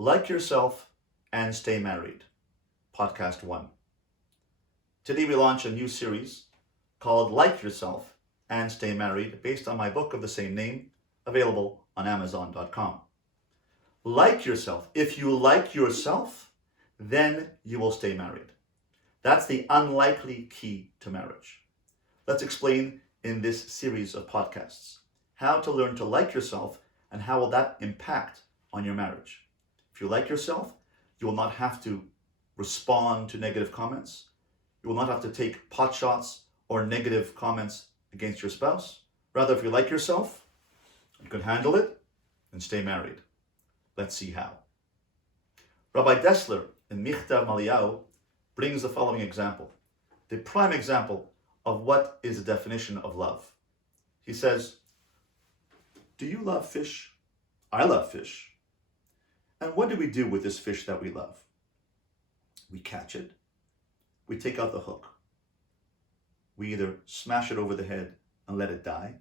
Like Yourself and Stay Married, Podcast 1. Today we launch a new series called Like Yourself and Stay Married, based on my book of the same name, available on Amazon.com. Like yourself. If you like yourself, then you will stay married. That's the unlikely key to marriage. Let's explain in this series of podcasts how to learn to like yourself and how will that impact on your marriage. If you like yourself, you will not have to respond to negative comments. You will not have to take pot shots or negative comments against your spouse. Rather, if you like yourself, you can handle it and stay married. Let's see how. Rabbi Dessler in Michtav Maliyahu brings the following example, the prime example of what is the definition of love. He says, do you love fish? I love fish. And what do we do with this fish that we love? We catch it. We take out the hook. We either smash it over the head and let it die,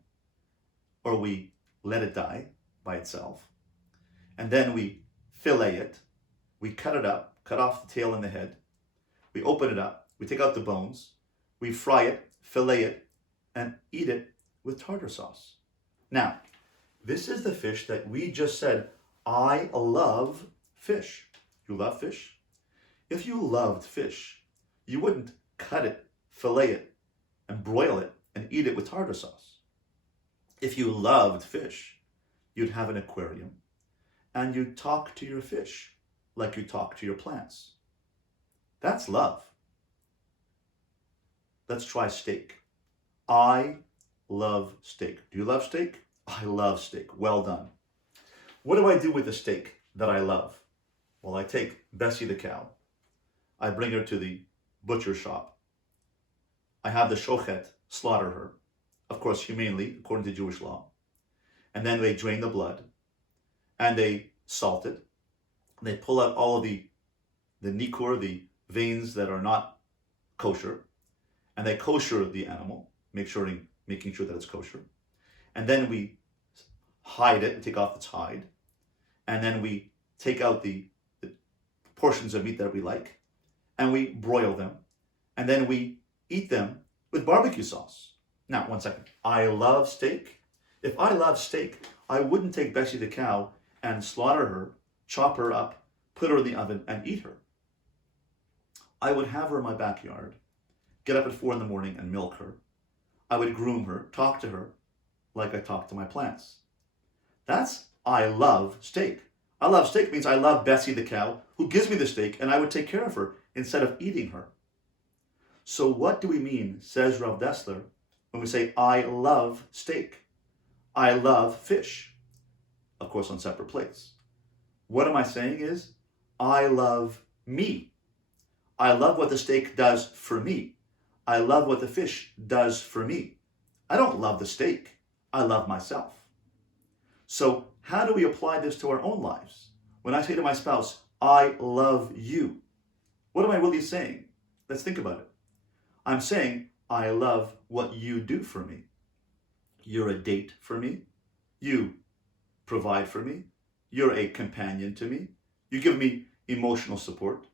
or we let it die by itself. And then we fillet it. We cut it up, cut off the tail and the head. We open it up. We take out the bones. We fry it, fillet it, and eat it with tartar sauce. Now, this is the fish that we just said, I love fish. You love fish? If you loved fish, you wouldn't cut it, fillet it, and broil it and eat it with tartar sauce. If you loved fish, you'd have an aquarium and you'd talk to your fish like you talk to your plants. That's love. Let's try steak. I love steak. Do you love steak? I love steak. Well done. What do I do with the steak that I love? Well, I take Bessie the cow. I bring her to the butcher shop. I have the shochet slaughter her, of course, humanely, according to Jewish law. And then they drain the blood and they salt it. They pull out all of the nikur, the veins that are not kosher, and they kosher the animal, making sure that it's kosher. And then we hide it, take off its hide, and then we take out the portions of meat that we like, and we broil them, and then we eat them with barbecue sauce. Now, one second. I love steak. If I love steak, I wouldn't take Bessie the cow and slaughter her, chop her up, put her in the oven, and eat her. I would have her in my backyard, get up at 4 a.m. and milk her. I would groom her, talk to her like I talk to my plants. That's I love steak. I love steak means I love Bessie the cow who gives me the steak, and I would take care of her instead of eating her. So what do we mean, says Rav Dessler, when we say I love steak? I love fish. Of course, on separate plates. What am I saying is, I love me. I love what the steak does for me. I love what the fish does for me. I don't love the steak. I love myself. So how do we apply this to our own lives? When I say to my spouse, I love you, what am I really saying? Let's think about it. I'm saying, I love what you do for me. You're a date for me. You provide for me. You're a companion to me. You give me emotional support.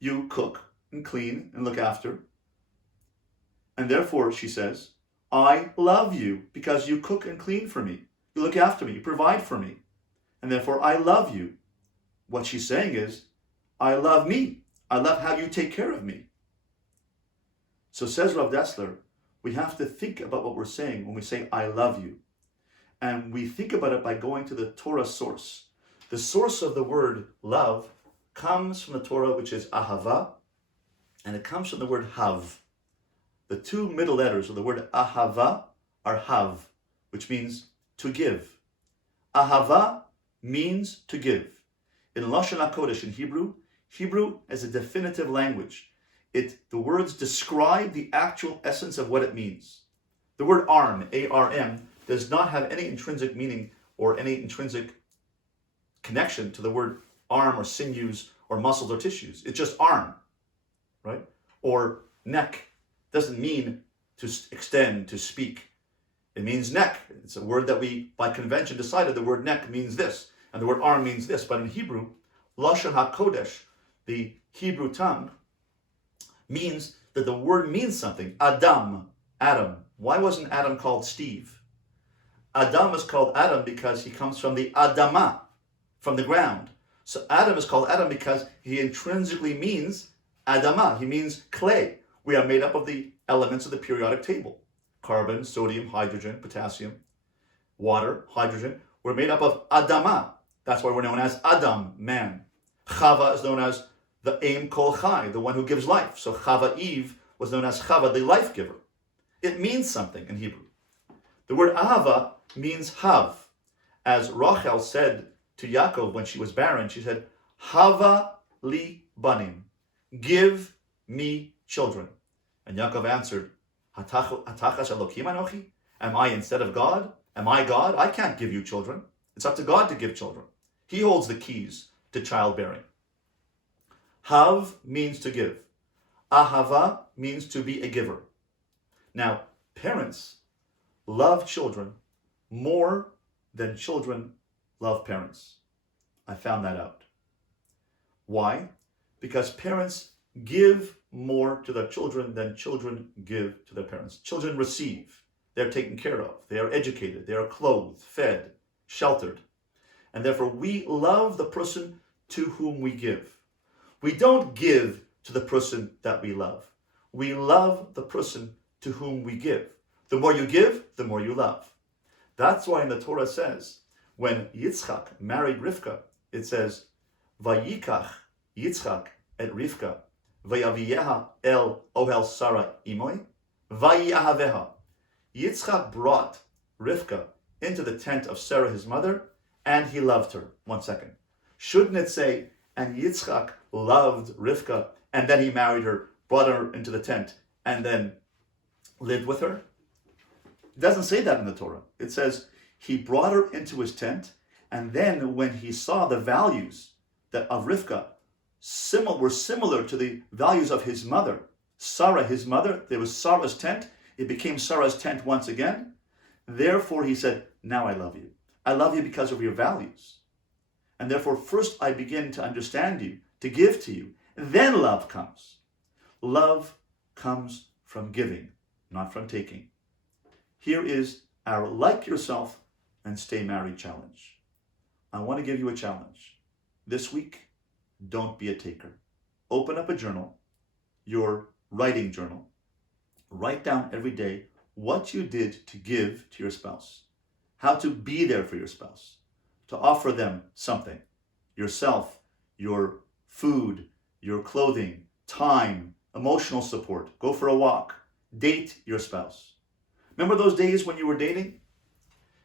You cook and clean and look after. And therefore, she says, I love you because you cook and clean for me. You look after me. You provide for me. And therefore, I love you. What she's saying is, I love me. I love how you take care of me. So says Rav Dessler, we have to think about what we're saying when we say, I love you. And we think about it by going to the Torah source. The source of the word love comes from the Torah, which is ahava, and it comes from the word hav. The two middle letters of the word ahava are hav, which means to give. Ahava means to give. In Lashon HaKodesh, in Hebrew is a definitive language. The words describe the actual essence of what it means. The word arm, A-R-M, does not have any intrinsic meaning or any intrinsic connection to the word arm or sinews or muscles or tissues. It's just arm, right? Or neck doesn't mean to extend, to speak. It means neck. It's a word that we, by convention, decided the word neck means this. And the word arm means this, but in Hebrew, Lashon HaKodesh, the Hebrew tongue, means that the word means something. Adam. Why wasn't Adam called Steve? Adam is called Adam because he comes from the Adama, from the ground. So Adam is called Adam because he intrinsically means Adama. He means clay. We are made up of the elements of the periodic table. Carbon, sodium, hydrogen, potassium, water, hydrogen. We're made up of Adama. That's why we're known as Adam, man. Chava is known as the Aim Kol Chai, the one who gives life. So Chava, Eve, was known as Chava, the life giver. It means something in Hebrew. The word Ahava means have. As Rachel said to Yaakov when she was barren, she said, Hava li banim, give me children. And Yaakov answered, Hatachas Elokim anochi? Am I instead of God? Am I God? I can't give you children. It's up to God to give children. He holds the keys to childbearing. Hav means to give. Ahava means to be a giver. Now, parents love children more than children love parents. I found that out. Why? Because parents give more to their children than children give to their parents. Children receive. They're taken care of. They are educated. They are clothed, fed, sheltered. And therefore, we love the person to whom we give. We don't give to the person that we love. We love the person to whom we give. The more you give, the more you love. That's why in the Torah says, when Yitzchak married Rivka, it says, Vayikach Yitzchak et Rivka, Vayaviyeha el ohel Sarah imoy, Vayahaveha. Yitzchak brought Rivka into the tent of Sarah, his mother, and he loved her. 1 second. Shouldn't it say, and Yitzchak loved Rivka, and then he married her, brought her into the tent, and then lived with her? It doesn't say that in the Torah. It says he brought her into his tent, and then when he saw the values that of Rivka were similar to the values of his mother, Sarah, his mother, there was Sarah's tent, it became Sarah's tent once again. Therefore he said, now I love you. I love you because of your values. And therefore first I begin to understand you, to give to you. Then love comes. Love comes from giving, not from taking. Here is our like yourself and stay married challenge. I want to give you a challenge. This week, don't be a taker. Open up a journal, your writing journal. Write down every day what you did to give to your spouse, how to be there for your spouse, to offer them something, yourself, your food, your clothing, time, emotional support, go for a walk, date your spouse. Remember those days when you were dating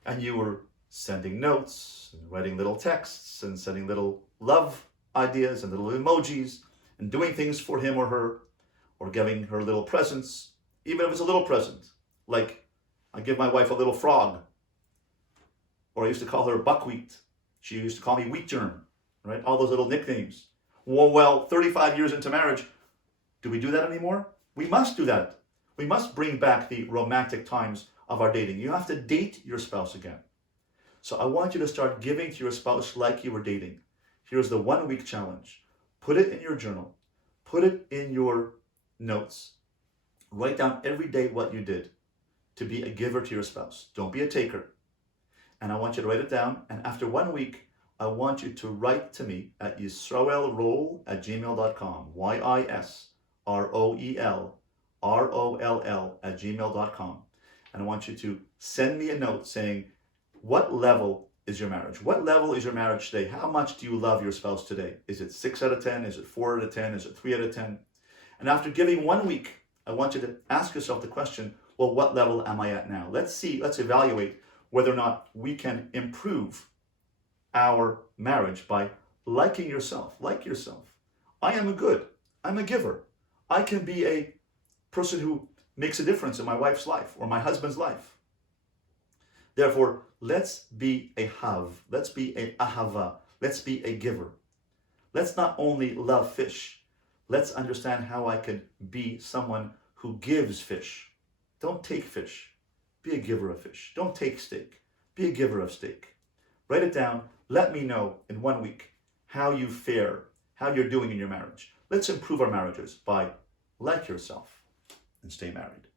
and you were sending notes and writing little texts and sending little love ideas and little emojis and doing things for him or her, or giving her little presents, even if it's a little present, like I give my wife a little frog, or I used to call her buckwheat. She used to call me wheat germ, right? All those little nicknames. Well, 35 years into marriage, do we do that anymore? We must do that. We must bring back the romantic times of our dating. You have to date your spouse again. So I want you to start giving to your spouse like you were dating. Here's the 1 week challenge. Put it in your journal. Put it in your notes. Write down every day what you did to be a giver to your spouse. Don't be a taker. And I want you to write it down. And after 1 week, I want you to write to me at yisroelroll@gmail.com. YISROELROLL@gmail.com. And I want you to send me a note saying, what level is your marriage? What level is your marriage today? How much do you love your spouse today? Is it 6 out of 10? Is it 4 out of 10? Is it 3 out of 10? And after giving 1 week, I want you to ask yourself the question, well, what level am I at now? Let's evaluate whether or not we can improve our marriage by liking yourself. Like yourself. I'm a giver. I can be a person who makes a difference in my wife's life or my husband's life. Therefore, let's be a hav. Let's be a ahava. Let's be a giver. Let's not only love fish. Let's understand how I can be someone who gives fish. Don't take fish. Be a giver of fish. Don't take steak. Be a giver of steak. Write it down. Let me know in 1 week how you fare, how you're doing in your marriage. Let's improve our marriages by like yourself and stay married.